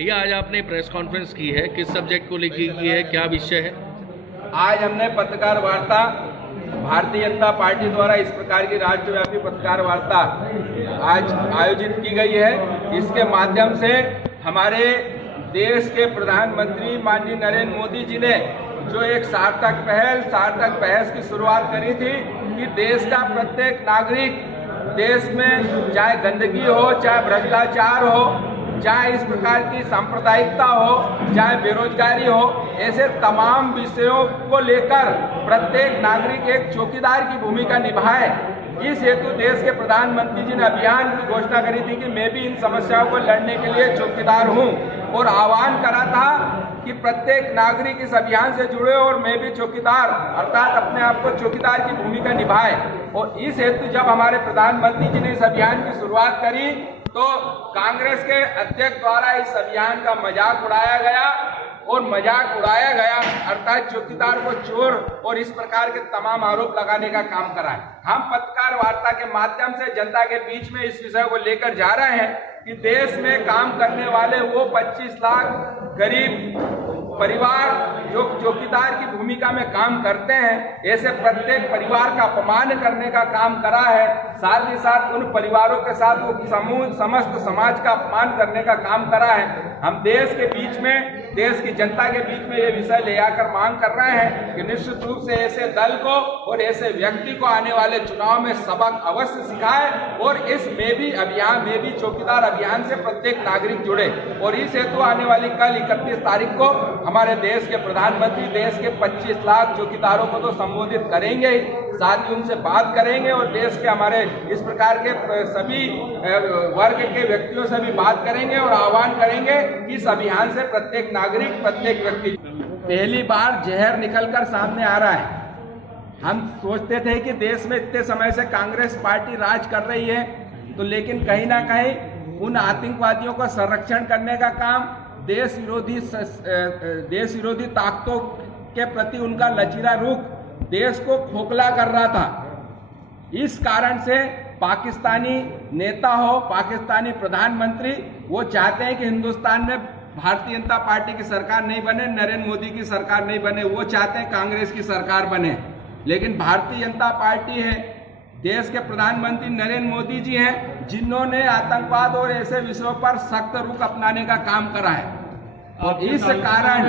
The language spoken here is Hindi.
भैया आज आपने प्रेस कॉन्फ्रेंस की है, किस सब्जेक्ट को लेकर की है, क्या विषय है? आज हमने पत्रकार वार्ता भारतीय जनता पार्टी द्वारा इस प्रकार की राज्यव्यापी पत्रकार वार्ता आज आयोजित की गई है। इसके माध्यम से हमारे देश के प्रधानमंत्री माननीय नरेंद्र मोदी जी ने जो एक सार्थक बहस की शुरुआत करी थी कि देश का प्रत्येक नागरिक, देश में चाहे गंदगी हो, चाहे भ्रष्टाचार हो, चाहे इस प्रकार की सांप्रदायिकता हो, चाहे बेरोजगारी हो, ऐसे तमाम विषयों को लेकर प्रत्येक नागरिक एक चौकीदार की भूमिका निभाए। इस हेतु देश के प्रधानमंत्री जी ने अभियान की घोषणा करी थी कि मैं भी इन समस्याओं को लड़ने के लिए चौकीदार हूं, और आह्वान करा था कि प्रत्येक नागरिक इस अभियान से जुड़े और मैं भी चौकीदार अर्थात अपने आप को चौकीदार की भूमिका निभाए। और इस हेतु जब हमारे प्रधानमंत्री जी ने इस अभियान की शुरुआत करी तो कांग्रेस के अध्यक्ष द्वारा इस अभियान का मजाक उड़ाया गया, और मजाक उड़ाया गया अर्थात चौकीदार को चोर और इस प्रकार के तमाम आरोप लगाने का काम करा है। हम पत्रकार वार्ता के माध्यम से जनता के बीच में इस विषय को लेकर जा रहे हैं कि देश में काम करने वाले वो 25 लाख गरीब परिवार जो चौकीदार की भूमिका में काम करते हैं, ऐसे प्रत्येक परिवार का अपमान करने का काम करा है। साथ ही साथ उन परिवारों के साथ वो समस्त समाज का अपमान करने का काम करा है। हम देश के बीच में, देश की जनता के बीच में ये विषय ले आकर मांग कर रहे हैं कि निश्चित रूप से ऐसे दल को और ऐसे व्यक्ति को आने वाले चुनाव में सबक अवश्य सिखाए, और इस में भी चौकीदार अभियान से प्रत्येक नागरिक जुड़े। और इस हेतु आने वाली कल 31 तारीख को हमारे देश के प्रधानमंत्री देश के 25 लाख चौकीदारों को तो संबोधित करेंगे ही, साथ ही उनसे बात करेंगे और देश के हमारे इस प्रकार के सभी वर्ग के व्यक्तियों से भी बात करेंगे और आह्वान करेंगे कि इस अभियान से प्रत्येक नागरिक, प्रत्येक व्यक्ति। पहली बार जहर निकलकर सामने आ रहा है। हम सोचते थे कि देश में इतने समय से कांग्रेस पार्टी राज कर रही है, तो लेकिन कहीं ना कहीं उन आतंकवादियों का संरक्षण करने का काम, देश विरोधी ताकतों के प्रति उनका लचीला रुख देश को खोखला कर रहा था। इस कारण से पाकिस्तानी नेता हो, पाकिस्तानी प्रधानमंत्री, वो चाहते हैं कि हिंदुस्तान में भारतीय जनता पार्टी की सरकार नहीं बने, नरेंद्र मोदी की सरकार नहीं बने, वो चाहते हैं कांग्रेस की सरकार बने। लेकिन भारतीय जनता पार्टी है, देश के प्रधानमंत्री नरेंद्र मोदी जी हैं, जिन्होंने आतंकवाद और ऐसे विषयों पर सख्त रुख अपनाने का काम करा है। और इस कारण